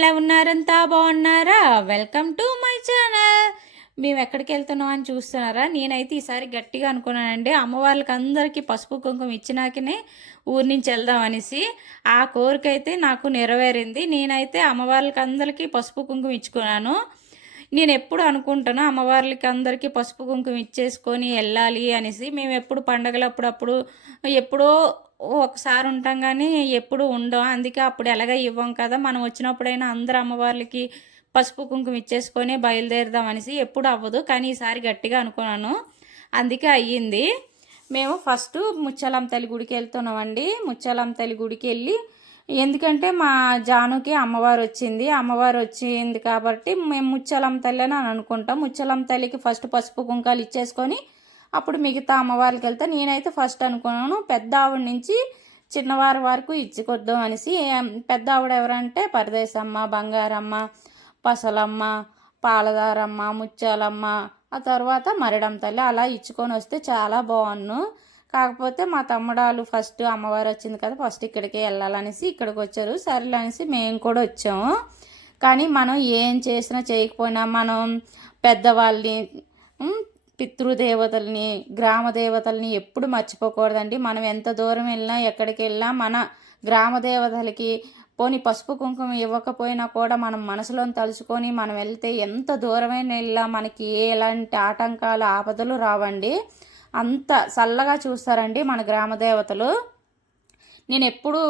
ఎలా ఉన్నారంతా బాగున్నారా? Welcome to my channel. మేము ఎక్కడికి వెళ్తున్నాం అని చూస్తున్నారా? నేనైతే ఈసారి గట్టిగా అనుకున్నానండి, అమ్మవార్లకి అందరికీ పసుపు కుంకుమ ఇచ్చినాకనే ఊరి నుంచి వెళ్దాం అనేసి. ఆ కోరిక అయితే నాకు నెరవేరింది. నేనైతే అమ్మవార్లకి అందరికీ పసుపు కుంకుమ ఇచ్చుకున్నాను. నేను ఎప్పుడు అనుకుంటాను అమ్మవార్లకి అందరికీ పసుపు కుంకుమ ఇచ్చేసుకొని వెళ్ళాలి అనేసి. మేము ఎప్పుడు పండగలు అప్పుడప్పుడు ఎప్పుడో ఒకసారి ఉంటాం కానీ ఎప్పుడు ఉండం. అందుకే అప్పుడు ఎలాగ ఇవ్వం కదా, మనం వచ్చినప్పుడైనా అందరు అమ్మవార్లకి పసుపు కుంకుమ ఇచ్చేసుకొని బయలుదేరదాం అనేసి. ఎప్పుడు అవ్వదు కానీ ఈసారి గట్టిగా అనుకున్నాను, అందుకే అయ్యింది. మేము ఫస్ట్ ముత్యాలమ్మ తల్లి గుడికి వెళ్తున్నామండి. ముత్యాలమ్మ తల్లి గుడికి వెళ్ళి, ఎందుకంటే మా జానుకి అమ్మవారు వచ్చింది కాబట్టి మేము ముత్యాలమ్మ తల్లి అని అనుకుంటాం. ముత్యాలమ్మ తల్లికి ఫస్ట్ పసుపు కుంకాలు ఇచ్చేసుకొని అప్పుడు మిగతా అమ్మవారికి వెళ్తే, నేనైతే ఫస్ట్ అనుకున్నాను పెద్ద ఆవిడ నుంచి చిన్నవారి వరకు ఇచ్చుకొద్దాం అనేసి. పెద్ద ఆవిడ ఎవరంటే పరదేశమ్మ, బంగారమ్మ, పసలమ్మ, పాలదారమ్మ, ముత్యాలమ్మ, ఆ తర్వాత మరిడం తల్లి అలా ఇచ్చుకొని వస్తే చాలా బాగున్ను. కాకపోతే మా తమ్ముడాలు ఫస్ట్ అమ్మవారు వచ్చింది కదా, ఫస్ట్ ఇక్కడికే వెళ్ళాలనేసి ఇక్కడికి వచ్చారు. సరేలే అనేసి మేము కూడా వచ్చాము. కానీ మనం ఏం చేసినా చేయకపోయినా మనం పెద్దవాళ్ళని, పితృదేవతల్ని, గ్రామ దేవతల్ని ఎప్పుడు మర్చిపోకూడదండి. మనం ఎంత దూరం వెళ్ళినా ఎక్కడికి వెళ్ళినా మన గ్రామ దేవతలకి పోని పసుపు కుంకుమ ఇవ్వకపోయినా కూడా మనం మనసులో తలుచుకొని మనం వెళ్తే ఎంత దూరమైన వెళ్ళినా మనకి ఎలాంటి ఆటంకాలు ఆపదలు రావండి. అంత చల్లగా చూస్తారండి మన గ్రామ దేవతలు. నేను ఎప్పుడు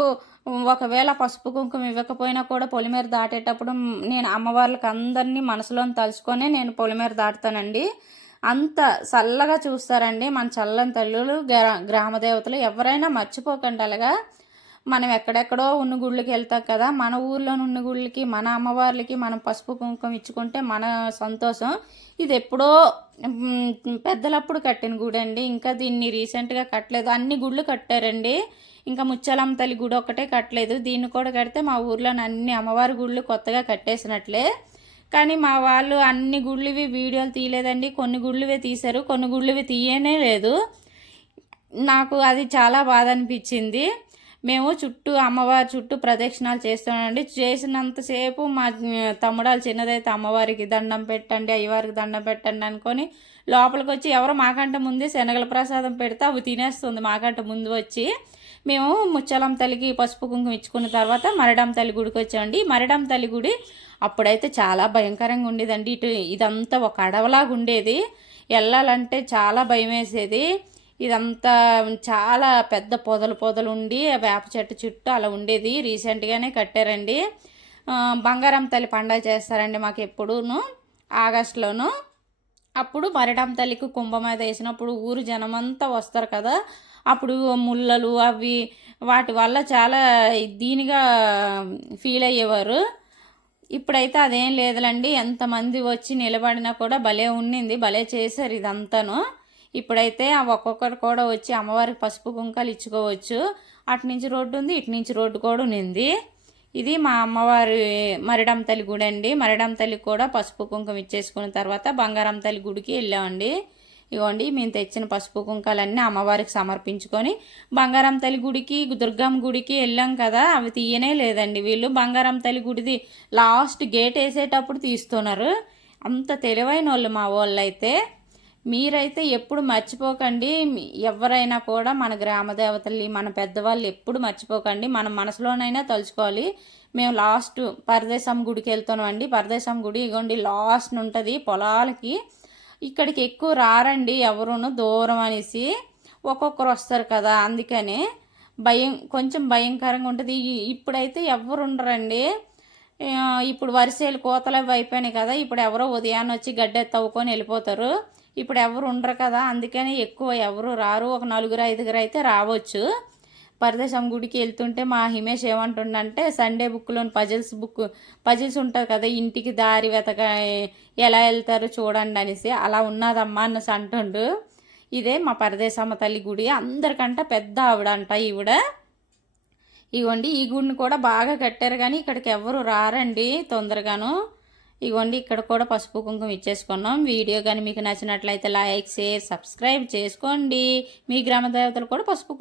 ఒకవేళ పసుపు కుంకుమ ఇవ్వకపోయినా కూడా పొలిమేర దాటేటప్పుడు నేను అమ్మవార్లకు అందరినీ మనసులో తలుచుకొనే నేను పొలిమేర దాటుతానండి. అంత చల్లగా చూస్తారండి మన చల్లని తల్లులు, గ్రామ దేవతలు. ఎవరైనా మర్చిపోకండి అలాగా. మనం ఎక్కడెక్కడో ఉన్న గుళ్ళకి వెళ్తాం కదా, మన ఊర్లో ఉన్న గుళ్ళకి మన అమ్మవార్లకి మనం పసుపు కుంకుమ ఇచ్చుకుంటే మన సంతోషం. ఇది ఎప్పుడో పెద్దలప్పుడు కట్టిన గుడి అండి, ఇంకా దీన్ని రీసెంట్గా కట్టలేదు. అన్ని గుళ్ళు కట్టారండి, ఇంకా ముత్యాలమ్మ తల్లి గుడి ఒక్కటే కట్టలేదు. దీన్ని కూడా కడితే మా ఊర్లోని అన్ని అమ్మవారి గుళ్ళు కొత్తగా కట్టేసినట్లే. కానీ మా వాళ్ళు అన్ని గుళ్ళువి వీడియోలు తీయలేదండి, కొన్ని గుళ్ళువే తీశారు, కొన్ని గుళ్ళువి తీయనే లేదు. నాకు అది చాలా బాధ అనిపించింది. మేము చుట్టూ అమ్మవారి చుట్టూ ప్రదక్షిణాలు చేస్తున్నామండి. చేసినంతసేపు మా తమ్ముడాలు చిన్నదైతే అమ్మవారికి దండం పెట్టండి, అయ్యవారికి దండం పెట్టండి అనుకొని లోపలికి వచ్చి ఎవరో మాకంటే ముందే శనగల ప్రసాదం పెడితే అవి తినేస్తుంది మాకంటే ముందు వచ్చి. మేము ముత్యాలమ్మ తల్లికి పసుపు కుంకుమ ఇచ్చుకున్న తర్వాత మరిడం తల్లి గుడికి వచ్చామండి. మరిడం తల్లి గుడి అప్పుడైతే చాలా భయంకరంగా ఉండేదండి. ఇదంతా ఒక అడవిలాగా ఉండేది, వెళ్ళాలంటే చాలా భయం వేసేది. ఇదంతా చాలా పెద్ద పొదలు ఉండి వేప చెట్టు చుట్టూ అలా ఉండేది. రీసెంట్గానే కట్టారండి. బంగారం తల్లి పండగ చేస్తారండి మాకు ఎప్పుడూను ఆగస్టులోను. అప్పుడు మరిడం తల్లికి కుంభమేద వేసినప్పుడు ఊరు జనమంతా వస్తారు కదా, అప్పుడు ముళ్ళలు అవి వాటి వల్ల చాలా దీనిగా ఫీల్ అయ్యేవారు. ఇప్పుడైతే అదేం లేదులండి, ఎంతమంది వచ్చి నిలబడినా కూడా భలే ఉండింది, భలే చేశారు ఇదంతాను. ఇప్పుడైతే ఒక్కొక్కరు కూడా వచ్చి అమ్మవారికి పసుపు కుంకాలు ఇచ్చుకోవచ్చు. అటు నుంచి రోడ్డు ఉంది, ఇటు నుంచి రోడ్డు కూడా ఉంది. ఇది మా అమ్మవారి మరిడం తల్లి గుడి అండి. మరిడం తల్లికి కూడా పసుపు కుంకుమ ఇచ్చేసుకున్న తర్వాత బంగారం తల్లి గుడికి వెళ్ళామండి. ఇవ్వండి మేము తెచ్చిన పసుపు కుంకాలన్నీ అమ్మవారికి సమర్పించుకొని బంగారం తల్లి గుడికి, దుర్గమ్మ గుడికి వెళ్ళాం కదా, అవి తీయనే లేదండి వీళ్ళు. బంగారం తల్లి గుడిది లాస్ట్ గేట్ వేసేటప్పుడు తీస్తున్నారు. అంత తెలివైన వాళ్ళు మా వాళ్ళు అయితే. మీరైతే ఎప్పుడు మర్చిపోకండి, ఎవరైనా కూడా మన గ్రామ దేవతల్ని, మన పెద్దవాళ్ళు ఎప్పుడు మర్చిపోకండి, మన మనసులోనైనా తలుచుకోవాలి. మేము లాస్ట్ పరదేశం గుడికి వెళ్తున్నాం అండి. పరదేశం గుడి ఇగోండి లాస్ట్ ఉంటుంది పొలాలకి. ఇక్కడికి ఎక్కువ రారండి ఎవరును, దూరం అనేసి ఒక్కొక్కరు వస్తారు కదా, అందుకని కొంచెం భయంకరంగా ఉంటుంది. ఇప్పుడైతే ఎవరు ఉండరండి. ఇప్పుడు వరిసేలు కోతలు అవి అయిపోయినాయి కదా, ఇప్పుడు ఎవరో ఉదయాన్నే వచ్చి గడ్డ తవ్వుకొని వెళ్ళిపోతారు. ఇప్పుడు ఎవరు ఉండరు కదా, అందుకని ఎక్కువ ఎవరు రారు. ఒక 4-5 అయితే రావచ్చు. పరదేశం గుడికి వెళ్తుంటే మా హిమేష్ ఏమంటుండంటే, సండే బుక్లోని పజిల్స్ ఉంటుంది కదా, ఇంటికి దారి వెతక ఎలా వెళ్తారు చూడండి అనేసి, అలా ఉన్నదమ్మా అన్నసి అంటుండు. ఇదే మా పరదేశమ్మ తల్లి గుడి, అందరికంటే పెద్ద ఆవిడ అంట ఈవిడ. ఇగోండి ఈ గుడిని కూడా బాగా కట్టారు కానీ ఇక్కడికి ఎవరు రారండి తొందరగాను. ఇగోండి ఇక్కడ కూడా పసుపు కుంకుమ ఇచ్చేసుకున్నాం. వీడియో కానీ మీకు నచ్చినట్లయితే లైక్, షేర్, సబ్స్క్రైబ్ చేసుకోండి. మీ గ్రామ దేవతలు కూడా పసుపు